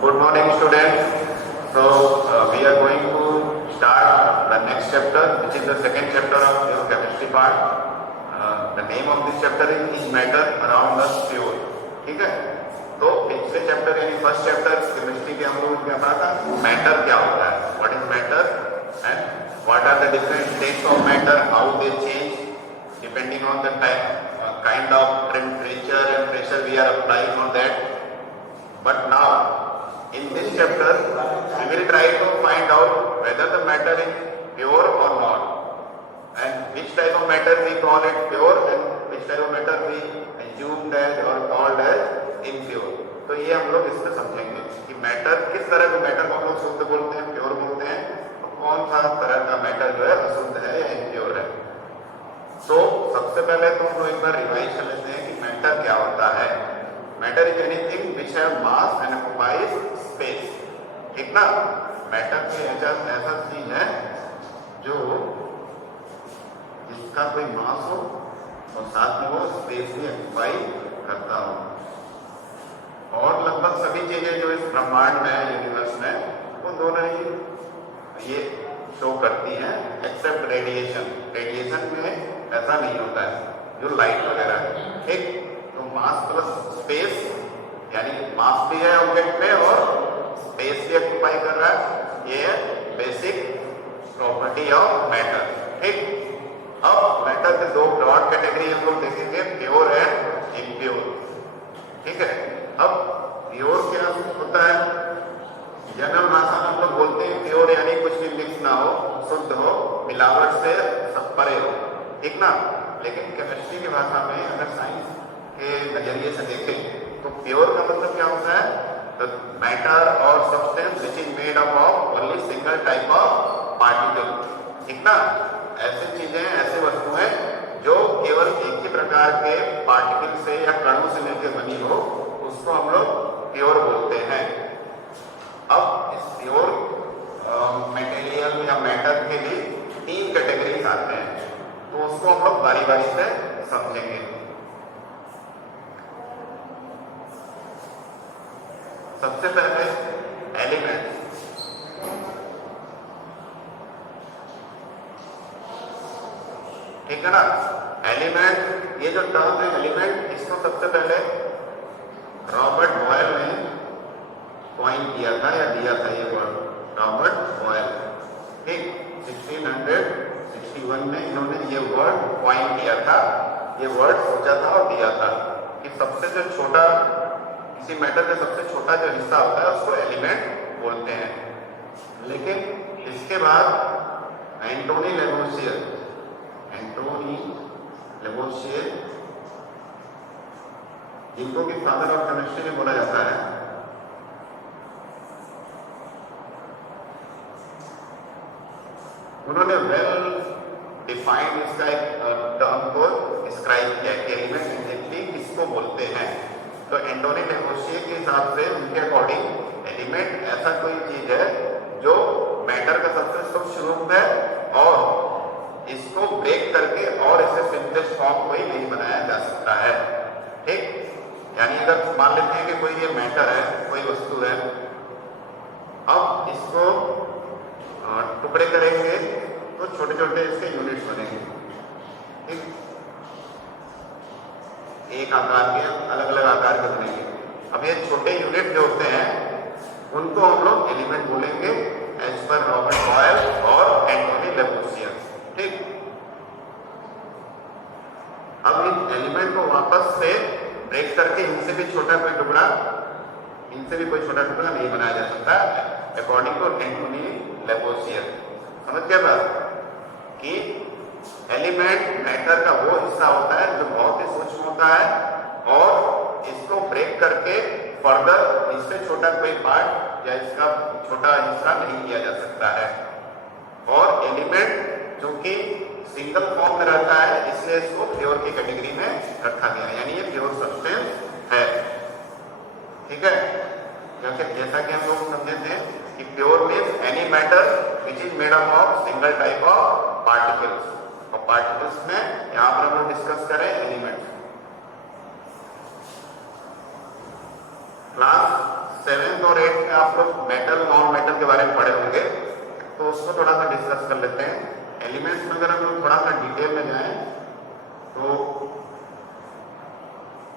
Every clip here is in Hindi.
Good morning, students. We are going to start the next chapter, which is the second chapter of your chemistry part. The name of this chapter is matter around us pure. ठीक है? तो पिछले चैप्टर यानी फर्स्ट चैप्टर केमिस्ट्री के हम लोगों ने क्या पढ़ा था? मैटर क्या होता है? What is matter and what are the different states of matter? How they change depending on the type, kind of temperature and pressure we are applying on that. But now in this chapter, we will try to find out whether the matter is pure or not, and which type of matter we call it pure and which type of matter we assumed as or called as impure. तो ये हम लोग इसमें समझेंगे कि मैटर किस तरह के मैटर को हम लोग शुद्ध बोलते हैं, प्योर बोलते हैं, और कौन सा तरह का मैटर जो है अशुद्ध है या इम्प्योर है. तो सबसे पहले तो हम लोग एक बार रिवाइज कर लेते हैं कि मैटर क्या होता है. Matter is anything which have mass and occupies space. ठीक ना? मैटर की ऐसा चीज है जो जिसका कोई मास हो और साथ में वो स्पेस भी ऑक्युपाई करता हो. और लगभग सभी चीजें जो इस ब्रह्मांड में यूनिवर्स में वो दोनों ही ये शो करती हैं एक्सेप्ट रेडिएशन. रेडिएशन में ऐसा नहीं होता है जो लाइट वगैरह है. ठीक? तो मास प्लस स्पेस यानी मास भी है ऑब्जेक्ट में और स्पेस भी ऑक्युपाई कर रहा है. ये है बेसिक प्रॉपर्टी ऑफ मैटर. ठीक? अब मैटर के दो ब्रॉड कैटेगरी हम लोग देखेंगे, प्योर एंड इम्प्योर. ठीक है? अब प्योर क्या होता है? जनरल भाषा में हम लोग बोलते हैं प्योर यानी कुछ भी मिक्स ना हो, शुद्ध हो, मिलावट से सब परे हो. ठीक ना? लेकिन केमिस्ट्री की भाषा में अगर साइंस के नजरिए से देखें तो प्योर का मतलब क्या होता है? तो मैटर और substance which is made up of only single type of particle. ठीक ना? ऐसी चीजें, ऐसी वस्तुएं जो केवल एक ही प्रकार के पार्टिकल से या कणों से मिलकर बनी हो, उसको हम लोग प्योर बोलते हैं. अब इस प्योर मटेरियल या मैटर के लिए तीन कैटेगरीज आते हैं, तो उसको हम लोग बारी बारी से समझेंगे. सबसे पहले एलिमेंट. ठीक है ना? एलिमेंट, ये जो टर्म है एलिमेंट, इसको सबसे पहले रॉबर्ट बॉयल ने कॉइन किया था या दिया था ये वर्ड. Robert boil. ठीक? 1661 में इन्होंने ये वर्ड कॉइन किया था. ये वर्ड सोचा था और दिया था कि सबसे जो छोटा, किसी मैटर का सबसे छोटा जो हिस्सा होता है उसको एलिमेंट बोलते हैं. लेकिन इसके बाद एंटोनी लेवोसियर जिनको कि फादर ऑफ केमिस्ट्री में बोला जाता है, उन्होंने वेल डिफाइंड इसका एक टर्म को डिस्क्राइब किया कि एलिमेंट एग्जैक्टली किसको बोलते हैं. तो एंटोनी लेवोसियर के हिसाब से, उनके अकॉर्डिंग एलिमेंट ऐसा कोई चीज है जो मैटर का सबसे सूक्ष्म रूप है और इसको ब्रेक करके और इसे सिंथेसिस फॉर्म कोई नहीं बनाया जा सकता है. ठीक? यानी अगर मान लेते हैं कि कोई ये मैटर है, कोई वस्तु है, अब इसको टुकड़े करेंगे तो छोटे छोटे इसके यूनिट्स बनेंगे. ठीक? एक आकार के, अलग अलग आकार के बनेंगे. अब ये छोटे यूनिट जो होते हैं उनको हम लोग एलिमेंट बोलेंगे एज पर रॉबर्ट बॉयल और एंटोनी लेवोसियर. ठीक? अब इन एलिमेंट को वापस से ब्रेक करके इनसे भी कोई छोटा टुकड़ा नहीं बनाया जा सकता अकॉर्डिंग टू एंटोनी लेवोसियर. समझ गए बात? कि एलिमेंट मैटर का वो हिस्सा होता है जो बहुत ही सूक्ष्म होता है और इसको ब्रेक करके फर्दर इससे छोटा कोई पार्ट या इसका छोटा हिस्सा नहीं किया जा सकता है. और एलिमेंट जो कि सिंगल फॉर्म में रहता है, इसलिए इसको प्योर की कैटेगरी में रखा गया, यानी ये प्योर सब्सटेंस है. ठीक है? क्योंकि जैसा कि हम लोग समझे थे कि pure means any matter which is made up of single type of particles. और पार्टिकल्स में यहां पर हम लोग डिस्कस करें एलिमेंट. क्लास 7th और 8th में आप लोग मेटल नॉन मेटल के बारे में पढ़े होंगे, तो उसको थोड़ा सा डिस्कस कर लेते हैं। एलिमेंट्स में अगर हम लोग थोड़ा सा डिटेल में जाएं तो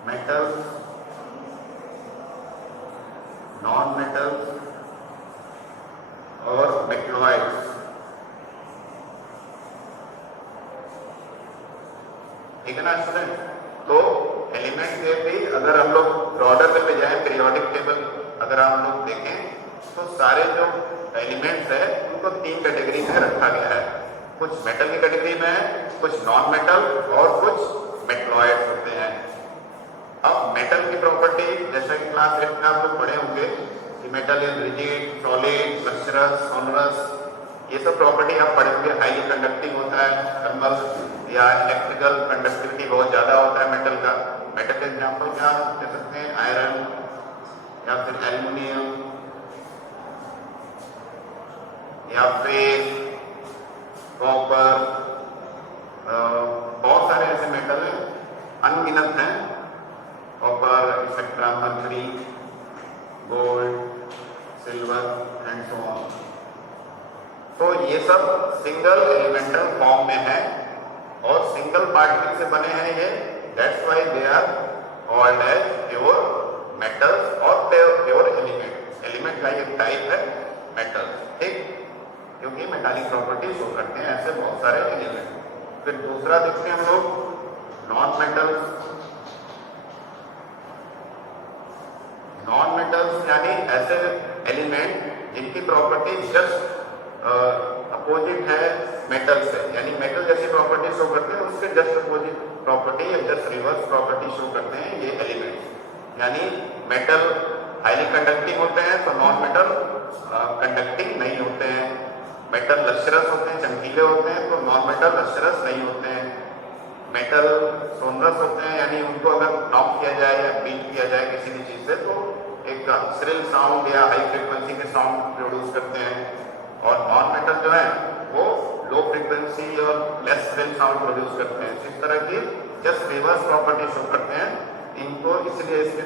मेटल्स, नॉन मेटल्स और मेटलॉइड्स, ठीक है ना स्टूडेंट। तो एलिमेंट के भी अगर हम लोग ब्रॉडर वे पे जाएं, पीरियोडिक टेबल अगर हम लोग देखें तो सारे जो एलिमेंट्स है उनको 3 कैटेगरी में रखा गया है। कुछ मेटल की कैटेगरी में है, कुछ नॉन मेटल और कुछ मेटलॉइड्स होते हैं। अब मेटल की प्रॉपर्टी जैसा कि क्लास 8 में आप लोग पढ़े होंगे कि metal is rigid, solid, lustrous, sonorous, ये सब प्रॉपर्टी आप पढ़े होंगे। हाईली कंडक्टिंग होता है, थर्मल या इलेक्ट्रिकल कंडक्टिविटी बहुत ज्यादा होता है मेटल का। मेटल के एग्जाम्पल क्या कह सकते हैं? आयरन या फिर एल्यूमिनियम या फिर कॉपर, बहुत सारे ऐसे मेटल हैं, अनगिनत हैं। Copper, etcetera, mercury, gold, silver and so on. तो ये सब सिंगल एलिमेंटल फॉर्म में है और सिंगल पार्टिकल से बने हैं ये। That's why they are called as pure metals और प्योर एलिमेंट। एलिमेंट का एक टाइप है मेटल, ठीक, क्योंकि मेटालिक प्रॉपर्टी शो करते हैं ऐसे बहुत सारे एलिमेंट। फिर दूसरा देखते हैं हम लोग नॉन मेटल्स। नॉन मेटल्स यानी ऐसे एलिमेंट जिनकी प्रॉपर्टी जस्ट अपोजिट है मेटल से, यानी मेटल जैसी प्रॉपर्टी शो करते हैं उसके जस्ट अपोजिट प्रॉपर्टी या जस्ट रिवर्स प्रॉपर्टी शो करते हैं ये एलिमेंट। यानी मेटल हाईली कंडक्टिंग होते हैं तो नॉन मेटल कंडक्टिंग नहीं होते हैं। मेटल लस्ट्रस होते हैं, चमकीले होते हैं, तो नॉन मेटल लस्ट्रस नहीं होते हैं। मेटल सोनरस होते हैं, यानी उनको अगर नॉक किया जाए या बीट किया जाए किसी भी चीज से तो एक श्रिल साउंड या हाई फ्रीक्वेंसी के साउंड प्रोड्यूस करते हैं। और नॉन मेटल जो है वो लो फ्रीक्वेंसी और लेस श्रिल साउंड प्रोड्यूस करते हैं। इस तरह की जस्ट रिवर्स प्रॉपर्टी शो करते हैं इनको, इसलिए इसके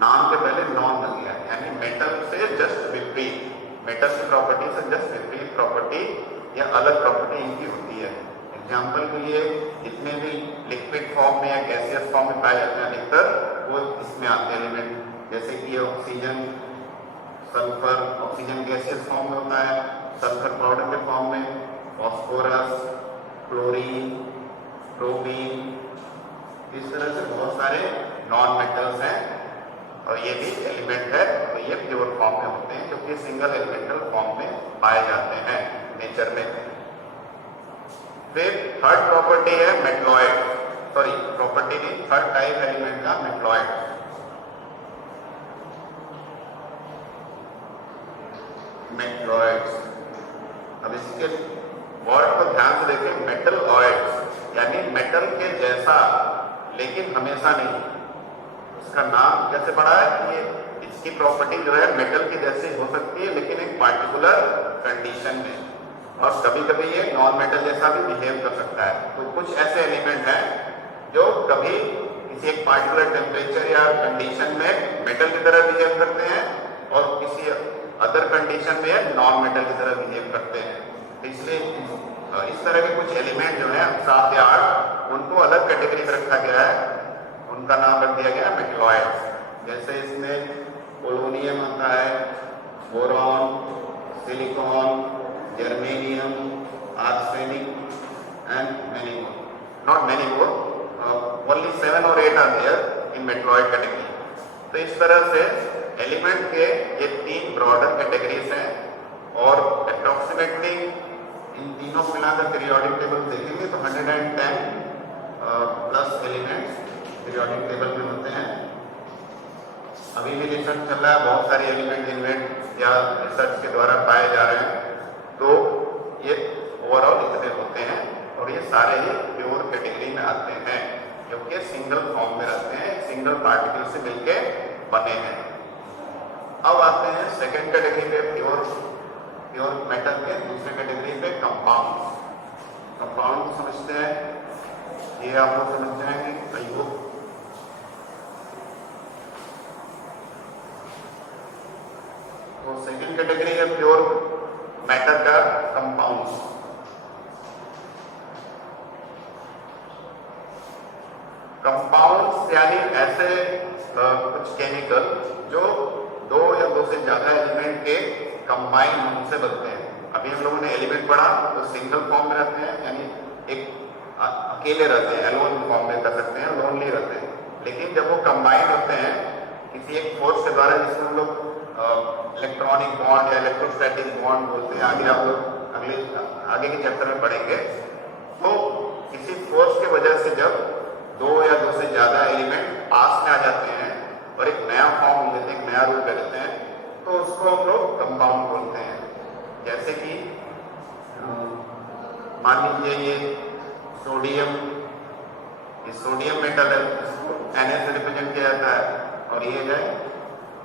नाम के पहले नॉन लग गया, यानी मेटल से जस्ट विपरीत, मेटल की प्रॉपर्टी से जस्ट विपरीत प्रॉपर्टी या अलग प्रॉपर्टी इनकी होती है। एग्जाम्पल के लिए जितने भी लिक्विड फॉर्म में या गैसियस फॉर्म में पाए जाते हैं अधिकतर वो इसमें आते हैं एलिमेंट, जैसे कि oxygen, sulphur, oxygen gaseous form में होता है, सल्फर पाउडर के फॉर्म में, फॉस्फोरस, क्लोरीन, प्रोपीन, इस तरह से बहुत सारे नॉन मेटल्स हैं और ये भी एलिमेंट है। तो ये प्योर फॉर्म में होते हैं क्योंकि सिंगल एलिमेंटल फॉर्म में पाए जाते हैं नेचर में। फिर थर्ड प्रॉपर्टी है मेटलॉइड, सॉरी प्रॉपर्टी नहीं, थर्ड टाइप एलिमेंट का मेटलॉइड। मेटलॉइड्स, अब इसके वर्ड को ध्यान से देखें, मेटल ऑइड्स यानी मेटल के जैसा लेकिन हमेशा नहीं। इसका नाम कैसे पड़ा है कि इसकी प्रॉपर्टी जो है मेटल की जैसी हो सकती है लेकिन एक पार्टिकुलर कंडीशन में, और कभी कभी ये नॉन मेटल जैसा भी बिहेव कर सकता है। तो कुछ ऐसे एलिमेंट हैं जो कभी किसी एक पार्टिकुलर टेम्परेचर या कंडीशन में मेटल की तरह बिहेव करते हैं और किसी अदर कंडीशन में नॉन मेटल की तरह बिहेव करते हैं। इसलिए इस तरह के कुछ एलिमेंट जो है 7 या 8 उनको अलग कैटेगरी में रखा गया है, उनका नाम रख दिया गया मेटलॉइड्स। जैसे इसमें पोलोनियम आता है, boron, silicon, germanium, arsenic and many more, not many more, only 7 or 8 are there in metalloid category। तो इस तरह से एलिमेंट के ये 3 ब्रॉडर कैटेगरीज हैं और अप्रोक्सीमेटली इन तीनों को मिलाकर पीरियोडिक टेबल देखेंगे तो 110 प्लस एलिमेंट्स पीरियोडिक टेबल में होते हैं। अभी भी रिसर्च चल रहा है, बहुत सारे एलिमेंट इन्वेंट या रिसर्च के द्वारा पाए जा रहे हैं। तो ये ओवरऑल इतने होते हैं और ये सारे ही प्योर कैटेगरी में आते हैं क्योंकि सिंगल फॉर्म में रहते हैं, सिंगल पार्टिकल से मिलके बने हैं। अब आते हैं सेकेंड कैटेगरी पे, प्योर मेटल के दूसरे कैटेगरी पे कंपाउंड। कंपाउंड समझते हैं, ये आप लोग समझ जाएंगे। आइयो तो सेकंड कैटेगरी है प्योर मैटर का कंपाउंड्स। कंपाउंड्स यानी ऐसे कुछ केमिकल जो दो या दो से ज्यादा एलिमेंट के कंबाइन होने से बनते हैं। अभी हम लोगों ने एलिमेंट पढ़ा तो सिंगल फॉर्म में रहते हैं, यानी एक अकेले रहते हैं, एलोन फॉर्म में कर सकते हैं, लोनली रहते हैं। लेकिन जब वो कंबाइन होते हैं किसी एक फोर्स के द्वारा, जिसको हम लोग इलेक्ट्रॉनिक बॉन्ड या इलेक्ट्रोस्टैटिक बॉन्ड बोलते हैं, आगे आप लोग आगे के चैप्टर में पढ़ेंगे, तो किसी फोर्स की वजह से जब दो या दो से ज्यादा एलिमेंट पास में आ जाते हैं और एक नया फॉर्म लेते हैं, एक नया रूप ले लेते हैं, तो उसको हम लोग कंपाउंड बोलते हैं। जैसे कि मान लीजिए ये सोडियम, ये सोडियम मेटल है, इसको Na से रिप्रेजेंट किया जाता है, और ये है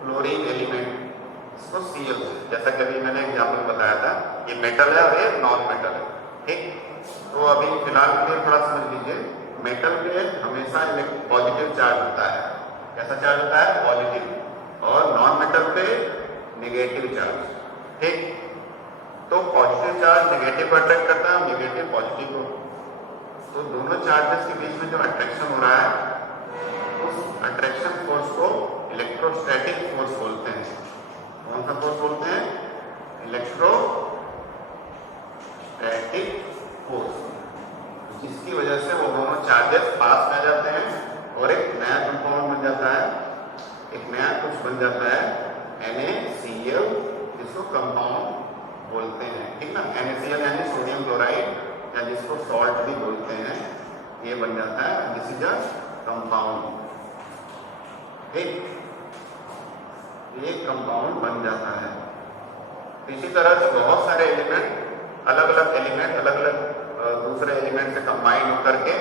क्लोरीन एलिमेंट, इसको Cl से, जैसा कि अभी मैंने एग्जाम्पल बताया था, ये मेटल है और ये नॉन मेटल है। ठीक, तो अभी फिलहाल के लिए थोड़ा समझ लीजिए, मेटल पे हमेशा पॉजिटिव चार्ज होता है। कैसा चार्ज होता है? पॉजिटिव। और नॉन मेटल पे नेगेटिव चार्ज। ठीक, तो पॉजिटिव चार्ज नेगेटिव को अट्रैक्ट करता है, नेगेटिव पॉजिटिव को। तो दोनों चार्जेस के बीच में जो अट्रैक्शन हो रहा है, उस अट्रैक्शन फोर्स को इलेक्ट्रोस्टैटिक फोर्स बोलते हैं। कौन सा फोर्स बोलते हैं? इलेक्ट्रोस्टैटिक फोर्स, जिसकी वजह से वो दोनों चार्जेस पास में आ जाते हैं और एक नया कंपाउंड बन जाता है, एक नया कुछ बन जाता है NaCl, जिसको कंपाउंड बोलते हैं। ठीक ना, NaCl यानी सोडियम क्लोराइड, या जिसको सॉल्ट भी बोलते हैं, ये बन जाता है, दिस इज अ कंपाउंड। ठीक, ये कंपाउंड बन जाता है। इसी तरह से बहुत सारे एलिमेंट, अलग अलग एलिमेंट अलग अलग दूसरे एलिमेंट से कंबाइन होकर के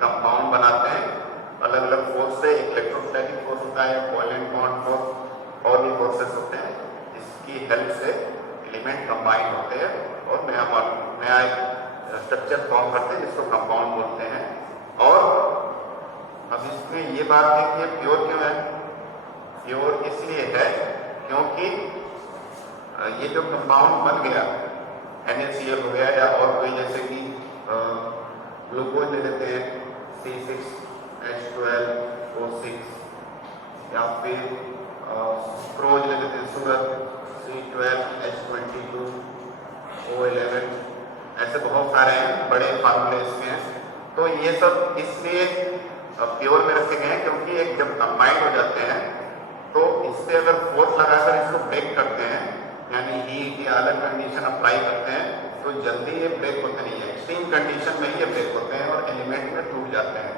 कंपाउंड बनाते हैं, अलग अलग फोर्स से। इलेक्ट्रोस्टैटिक फोर्स होता है, कोवेलेंट बॉन्ड फोर्स, और भी फोर्सेस होते हैं, जिसकी हेल्प से एलिमेंट कंबाइन होते हैं और नया स्ट्रक्चर फॉर्म करते हैं, जिसको कंपाउंड बोलते हैं। और अब इसमें ये बात है कि ये प्योर क्यों है? प्योर इसलिए है क्योंकि ये जो कंपाउंड बन गया, NaCl हो गया, या और कोई जैसे कि ग्लूकोज ले लेते हैं C6H12O6, या फिर सुक्रोज ले लेते हैं, सूरत C12H22O11, ऐसे बहुत सारे हैं, बड़े फार्मूले इसके हैं। तो ये सब इसलिए प्योर में रखे गए हैं क्योंकि एक जब कंबाइंड हो जाते हैं तो इससे अगर फोर्स लगाकर इसको ब्रेक करते हैं, यानी हीट या अलग कंडीशन अप्लाई करते हैं, तो जल्दी ये ब्रेक होते नहीं है। एक्सट्रीम कंडीशन में ही ये ब्रेक होते हैं और एलिमेंट में टूट जाते हैं,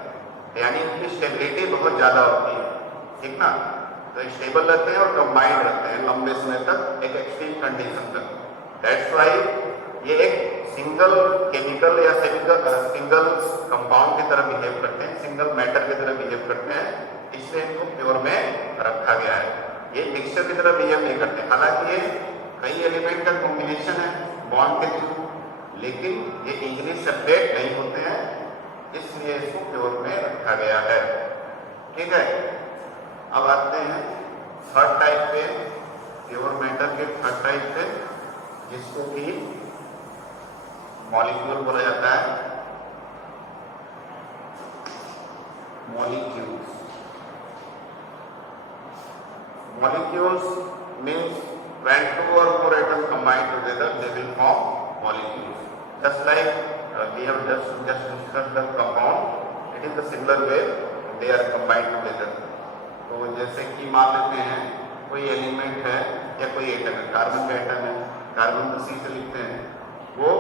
यानी इनकी स्टेबिलिटी बहुत ज़्यादा होती है। ठीक ना, तो स्टेबल रहते हैं और कंबाइंड रहते हैं लंबे समय तक, एक एक्सट्रीम कंडीशन तक। दैट्स वाई ये एक सिंगल केमिकल या सिंगल कंपाउंड की तरह बिहेव करते हैं, सिंगल मैटर की तरह बिहेव करते हैं, इसलिए इनको प्योर में रखा गया है। ये मिक्सचर की तरह बिहेव नहीं करते, हालांकि ये कई एलिमेंट का कॉम्बिनेशन है बॉन्ड के थ्रू, लेकिन ये इजीली सेपरेट नहीं होते हैं, इसलिए इसको प्योर में रखा गया है। ठीक है, अब आते हैं थर्ड टाइप पे, प्योर मैटर के थर्ड टाइप पे, जिसको कि मॉलिक्यूल बोला जाता है। Molecules, molecules means when two or more atoms combine together they will form molecules, just like we have just discussed the compound, it is the similar way they are combined together। तो जैसे कि मान लेते हैं कोई एलिमेंट है या कोई एटम है, कार्बन का एटम है, कार्बन को C से लिखते हैं, वो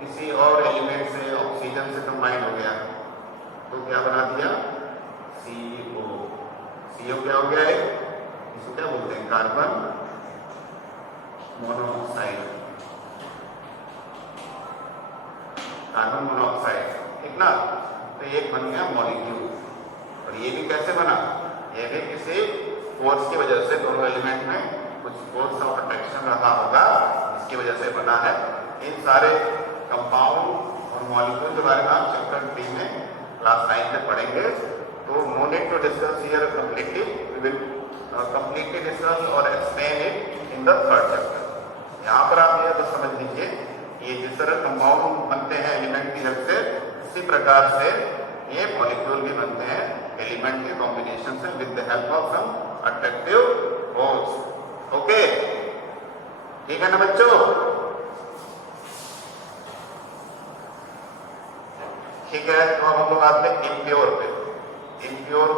किसी और एलिमेंट से, ऑक्सीजन से कंबाइन हो गया, तो क्या बना दिया? CO। CO क्या हो गया है? इसको क्या बोलते हैं? Carbon monoxide, carbon monoxide. ठीक ना, तो ये बन गया मॉलिक्यूल। और ये भी कैसे बना? ये भी किसी फोर्स की वजह से, दोनों एलिमेंट में कुछ फोर्स ऑफ अट्रैक्शन रहा होगा, इसकी वजह से बना है। इन सारे कंपाउंड और मॉलिक्यूल के बारे में आप चैप्टर 3 में क्लास 9 में पढ़ेंगे, तो no need to discuss here completely, we will completely discuss और explain it in the third chapter. यहाँ पर आप ये तो समझ लीजिए, ये जिस तरह कंपाउंड बनते हैं एलिमेंट की हेल्प से, उसी प्रकार से ये मॉलिक्यूल भी बनते हैं एलिमेंट के कॉम्बिनेशन से with the help of some attractive force. Okay, ठीक है ना बच्चों? ठीक है, तो अब हम लोग आते हैं इम्प्योर पे। Impure,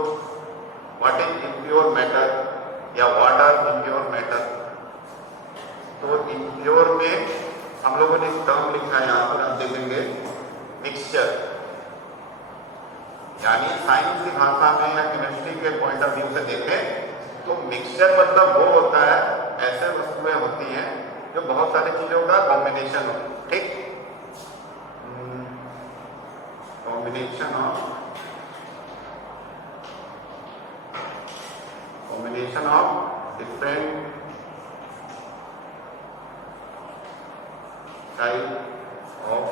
what is impure matter या व्हाट आर इम्प्योर मैटर? तो इम्प्योर में हम लोगों ने टर्म लिखा है, यहाँ पर आप देखेंगे मिक्सचर, यानी साइंस की भाषा में या केमिस्ट्री के पॉइंट ऑफ व्यू से देखें तो मिक्सचर मतलब वो होता है, ऐसे वस्तुएं होती हैं जो बहुत सारी चीजों का कॉम्बिनेशन हो, ठीक? Combination of different type of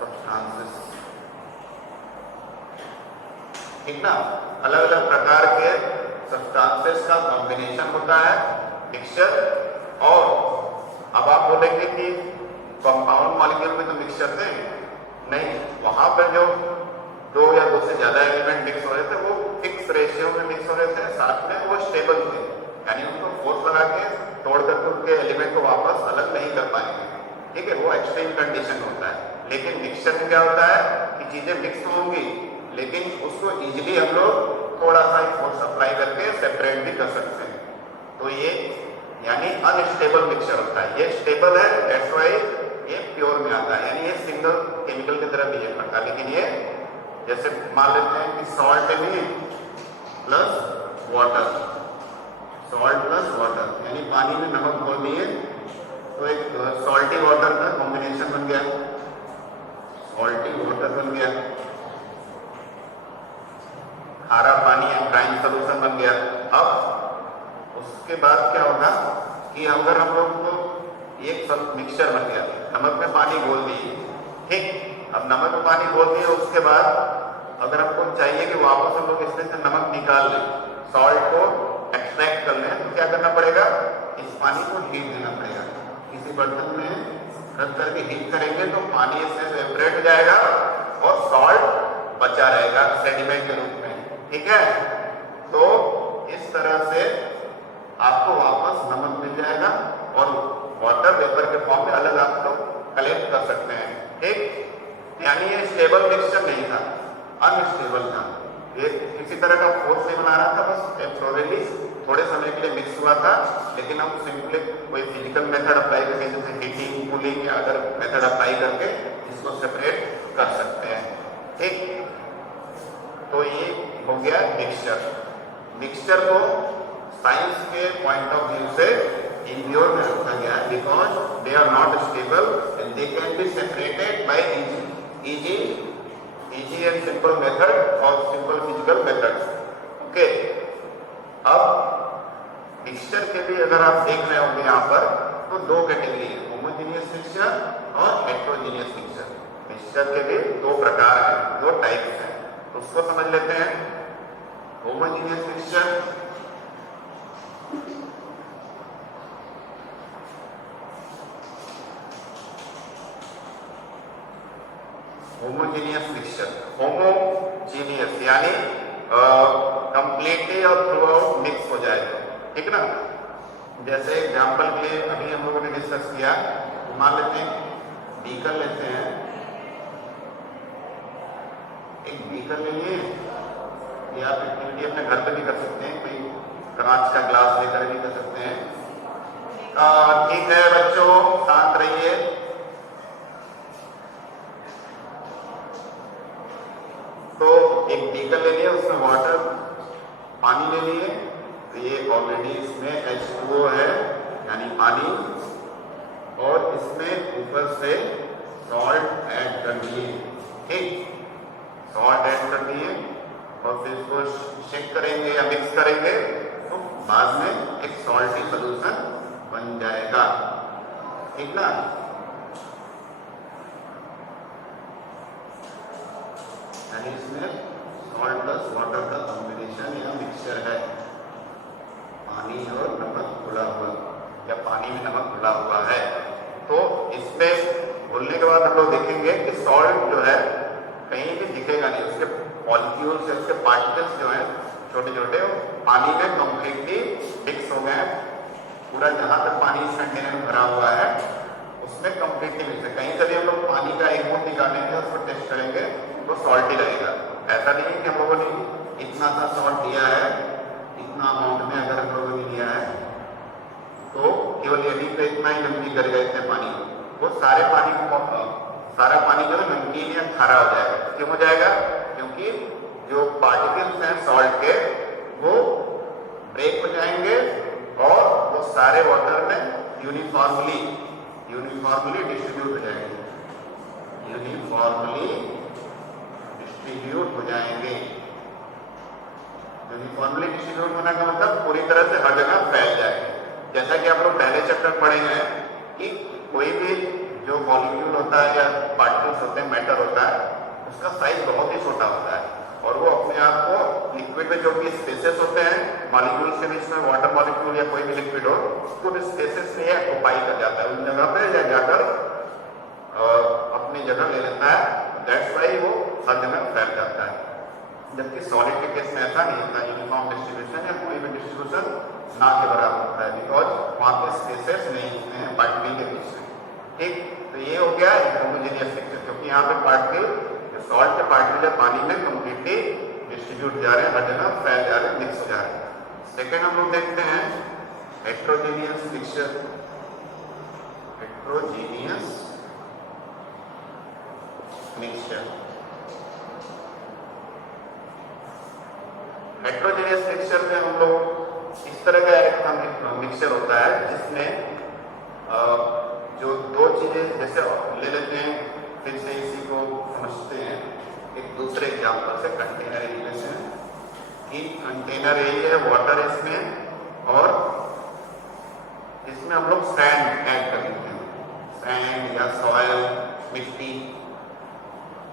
substances, ठीक ना? अलग अलग प्रकार के सब्सटेंसेस का कॉम्बिनेशन होता है मिक्सचर। और अब आप बोलेंगे कि कंपाउंड मॉलिक्यूल में तो मिक्सचर थे, नहीं, वहां पर जो दो या दो से ज्यादा एलिमेंट मिक्स हो रहे थे वो फिक्स रेशियो में मिक्स हो रहे थे, साथ में वो स्टेबल थे, यानी उनको फोर्स लगा के तोड़ करके उनके एलिमेंट को वापस अलग नहीं कर पाएंगे, ठीक है? वो एक्सट्रीम कंडीशन होता है। लेकिन मिक्सचर में क्या होता है कि चीजें मिक्स होंगी, लेकिन उसको इजीली हम लोग थोड़ा सा फोर्स अप्लाई करके सेपरेट भी कर सकते हैं। तो ये यानी अनस्टेबल मिक्सचर होता है। ये स्टेबल है, दैट्स व्हाई ये प्योर में आता है, यानी ये सिंगल केमिकल की तरह बिहेव करता है। लेकिन ये जैसे मान लेते हैं कि सॉल्ट में plus water, salt plus water, यानी पानी में नमक घोल दिए तो एक सॉल्टी वाटर का कॉम्बिनेशन बन गया, सॉल्टी वाटर बन गया, खारा पानी एल्कालाइन सॉल्यूशन बन गया। अब उसके बाद क्या होगा कि अगर हम लोग को एक सब मिक्सचर बन गया, नमक में पानी घोल दिए, ठीक? अब नमक में पानी घोल दिए, उसके बाद अगर हमको चाहिए कि वापस हम लोग इसमें से नमक निकाल लें, सॉल्ट को एक्सट्रैक्ट कर लें, तो क्या करना पड़ेगा? इस पानी को हीट देना पड़ेगा। किसी बर्तन में रख करके हीट करेंगे तो पानी इसमें सेपरेट हो जाएगा और सॉल्ट बचा रहेगा सेडिमेंट के रूप में, ठीक है? तो इस तरह से आपको वापस नमक मिल जाएगा और वाटर वेपर के फॉर्म में अलग आप लोग कलेक्ट कर सकते हैं, ठीक? यानी ये स्टेबल मिक्सचर नहीं था, अनस्टेबल था। ये किसी तरह का फोर्स नहीं बना रहा था, बस टेम्पोरली थोड़े समय के लिए मिक्स हुआ था। लेकिन हम सिंपली कोई फिजिकल मेथड अप्लाई करके, जैसे हीटिंग, कूलिंग या अदर मेथड अप्लाई करके इसको सेपरेट कर सकते हैं, ठीक? तो ये हो गया मिक्सचर। मिक्सचर को साइंस के पॉइंट ऑफ व्यू से इम्प्योर में रखा गया है because they are not stable and they can be separated by easy and simple method or simple physical methods. Okay, अब मिक्सचर के लिए अगर आप देख रहे होंगे यहाँ पर तो दो कैटेगरी है, होमोजेनियस मिक्सचर और हेटेरोजेनियस मिक्सचर। मिक्सचर के भी दो प्रकार हैं, दो टाइप्स हैं, तो उसको समझ लेते हैं। Homogeneous mixture homogeneous mixture, homogeneous यानी कंप्लीटली और थ्रू आउट मिक्स हो जाएगा, ठीक ना? जैसे एग्जांपल के लिए अभी हम लोगों ने डिस्कस किया, तो मान लेते हैं बीकर लेते हैं, एक बीकर ले लिए, या आप एक्टिविटी अपने घर पे भी कर सकते हैं, कोई कांच का ग्लास लेकर भी कर सकते हैं। ठीक है बच्चों, शांत रहिए। तो एक बीकर ले लिया, उसमें वाटर पानी ले लिए, तो ये ऑलरेडी इसमें H2O है यानी पानी, और इसमें ऊपर से सॉल्ट ऐड कर दिए, ठीक? सॉल्ट ऐड कर दिए और फिर इसको शेक करेंगे या मिक्स करेंगे तो बाद में एक सॉल्टी सॉल्यूशन बन जाएगा, ठीक ना? यानी इसमें सॉल्ट प्लस वाटर का कॉम्बिनेशन या मिक्सचर है, पानी और नमक घुला हुआ या पानी में नमक घुला हुआ है। तो इसमें घुलने के बाद हम लोग देखेंगे कि सॉल्ट जो है कहीं भी दिखेगा नहीं, उसके मॉलिक्यूल्स या उसके पार्टिकल्स जो हैं छोटे छोटे पानी में कंप्लीटली मिक्स हो गए हैं। पूरा जहाँ तक पानी इस कंटेनर में भरा हुआ है उसमें कंप्लीटली मिक्स है। कहीं कभी हम लोग पानी का एक बूंद निकालेंगे, उसको टेस्ट करेंगे तो सॉल्ट ही रहेगा। ऐसा नहीं है कि हम लोगों ने इतना सा सॉल्ट दिया है, इतना अमाउंट में अगर हम लोगों ने लिया है तो केवल यही पे इतना ही नमकीन करेगा, इतने पानी वो सारे पानी को सारा पानी जो है नमकीन या खारा हो जाएगा। क्यों हो जाएगा? क्योंकि जो पार्टिकल्स हैं सॉल्ट के वो ब्रेक हो जाएंगे और वो सारे वाटर में यूनिफॉर्मली डिस्ट्रीब्यूट हो जाएंगे, यूनिफॉर्मली डिस्ट्रीब्यूट हो जाएंगे। यूनिफॉर्मली डिस्ट्रीब्यूट होने का मतलब पूरी तरह से हर जगह फैल जाएंगे। जैसा कि आप लोग पहले चैप्टर पढ़े हैं कि कोई भी जो मॉलिक्यूल होता है या पार्टिकल्स होते हैं, मैटर होता है, उसका साइज बहुत ही छोटा होता है और वो अपने आप को लिक्विड में जो भी स्पेसेस होते हैं मॉलिक्यूल्स के बीच में, वाटर मॉलिक्यूल या कोई भी लिक्विड हो, उसको भी स्पेसेस में ऑक्यूपाई कर जाता है, उन जगह पे या जाकर अपनी जगह ले लेता है। दैट्स व्हाई वो हर जगह फैल जाता है। जबकि सॉलिड के केस में ऐसा नहीं होता, यूनिफॉर्म डिस्ट्रीब्यूशन या कोई भी डिस्ट्रीब्यूशन ना के बराबर होता है, बिकॉज वहाँ पे स्पेसेस नहीं होते हैं पार्टिकल के बीच में। ठीक, तो ये हो गया होमोजेनियस मिक्सचर, क्योंकि यहाँ पे पार्टिकल सॉल्ट के पार्टिकल पानी में कंप्लीटली डिस्ट्रीब्यूट जा रहे हैं, हर जगह फैल जा रहे हैं, मिक्स हो जा रहे हैं। सेकेंड हम लोग देखते हैं heterogeneous mixture. Heterogeneous mixture, heterogeneous mixture में हम लोग इस तरह का एक मिक्सचर होता है जिसमें जो दो चीजें जैसे ले लेते हैं, फिर से इसी को समझते हैं एक दूसरे एग्जाम्पल से। कंटेनर ए से कि कंटेनर ए है, वाटर इसमें और इसमें हम लोग सैंड ऐड कर लेते हैं, सैंड या सॉयल, मिट्टी।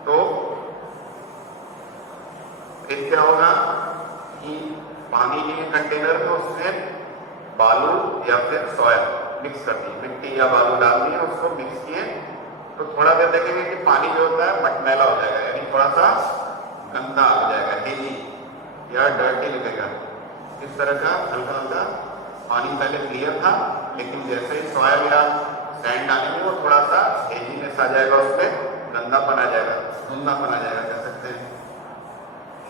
तो फिर क्या होगा कि पानी के कंटेनर में उसमें बालू या फिर सॉयल मिक्स कर दी, मिट्टी या बालू डाल दिए, उसको मिक्स किए, तो थोड़ा देर देखेंगे कि पानी जो होता है मटमैला हो जाएगा, यानी थोड़ा सा गंदा हो जाएगा, हेजी या डर्टी लगेगा। इस तरह का हल्का हल्का पानी पहले क्लियर था, लेकिन जैसे ही सॉयल या सैंड डालेंगे वो थोड़ा सा हेजीनेस आ जाएगा, उसमें गंदापन आ जाएगा, धुंधलापन आ जाएगा कह सकते हैं।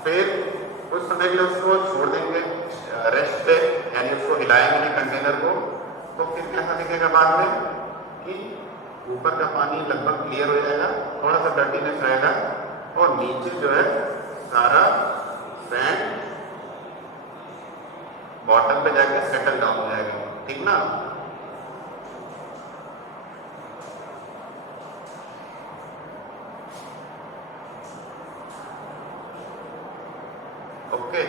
फिर कुछ समय के लिए उसको छोड़ देंगे रेस्ट पे, यानी उसको हिलाएंगे नहीं कंटेनर को, तो फिर कैसा दिखेगा बाद में कि ऊपर का पानी लगभग क्लियर हो जाएगा, थोड़ा सा डर्टीनेस रहेगा और नीचे जो है सारा सैंड बॉटम पे जाके सेटल डाउन हो जाएगा। ठीक ना? ओके,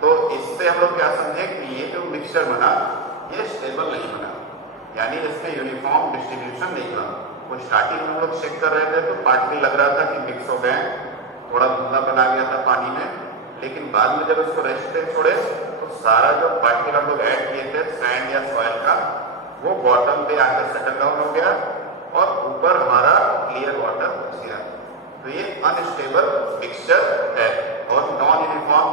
तो इससे हम लोग क्या समझे कि ये जो मिक्सचर बना ये स्टेबल नहीं बना, यानी इसमें यूनिफॉर्म डिस्ट्रीब्यूशन नहीं बना। वो स्टार्टिंग में हम लोग चेक कर रहे थे तो पार्टिकल लग रहा था कि मिक्स हो गए, थोड़ा धुंधला बना गया था पानी में, लेकिन बाद में जब उसको रेस्ट पे छोड़े तो सारा जो पार्टिकल हम लोग ऐड किए थे सैंड या सॉयल का, वो बॉटम पे आकर सेटल डाउन हो गया और ऊपर हमारा क्लियर वाटर बच गया। तो ये अनस्टेबल मिक्सचर है और नॉन यूनिफॉर्म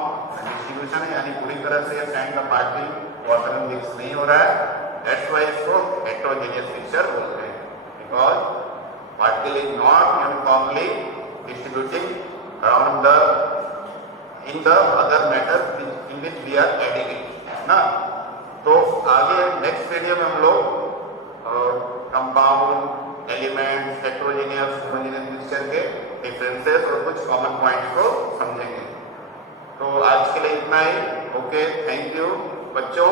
डिस्ट्रीब्यूशन है, यानी पूरी तरह से सैंड का पार्टिकल वाटर में मिक्स नहीं हो रहा है। दैट्स व्हाई इसको हेट्रोजेनियस मिक्सचर बोलते हैं, because particle is not uniformly distributing around the in the other matter in which we are adding it ना। तो आगे नेक्स्ट वीडियो में हम लोग compound, elements, heterogeneous, homogeneous mixture के डिफरेंसेस और कुछ कॉमन पॉइंट्स को समझेंगे। तो आज के लिए इतना ही। ओके, थैंक यू बच्चों।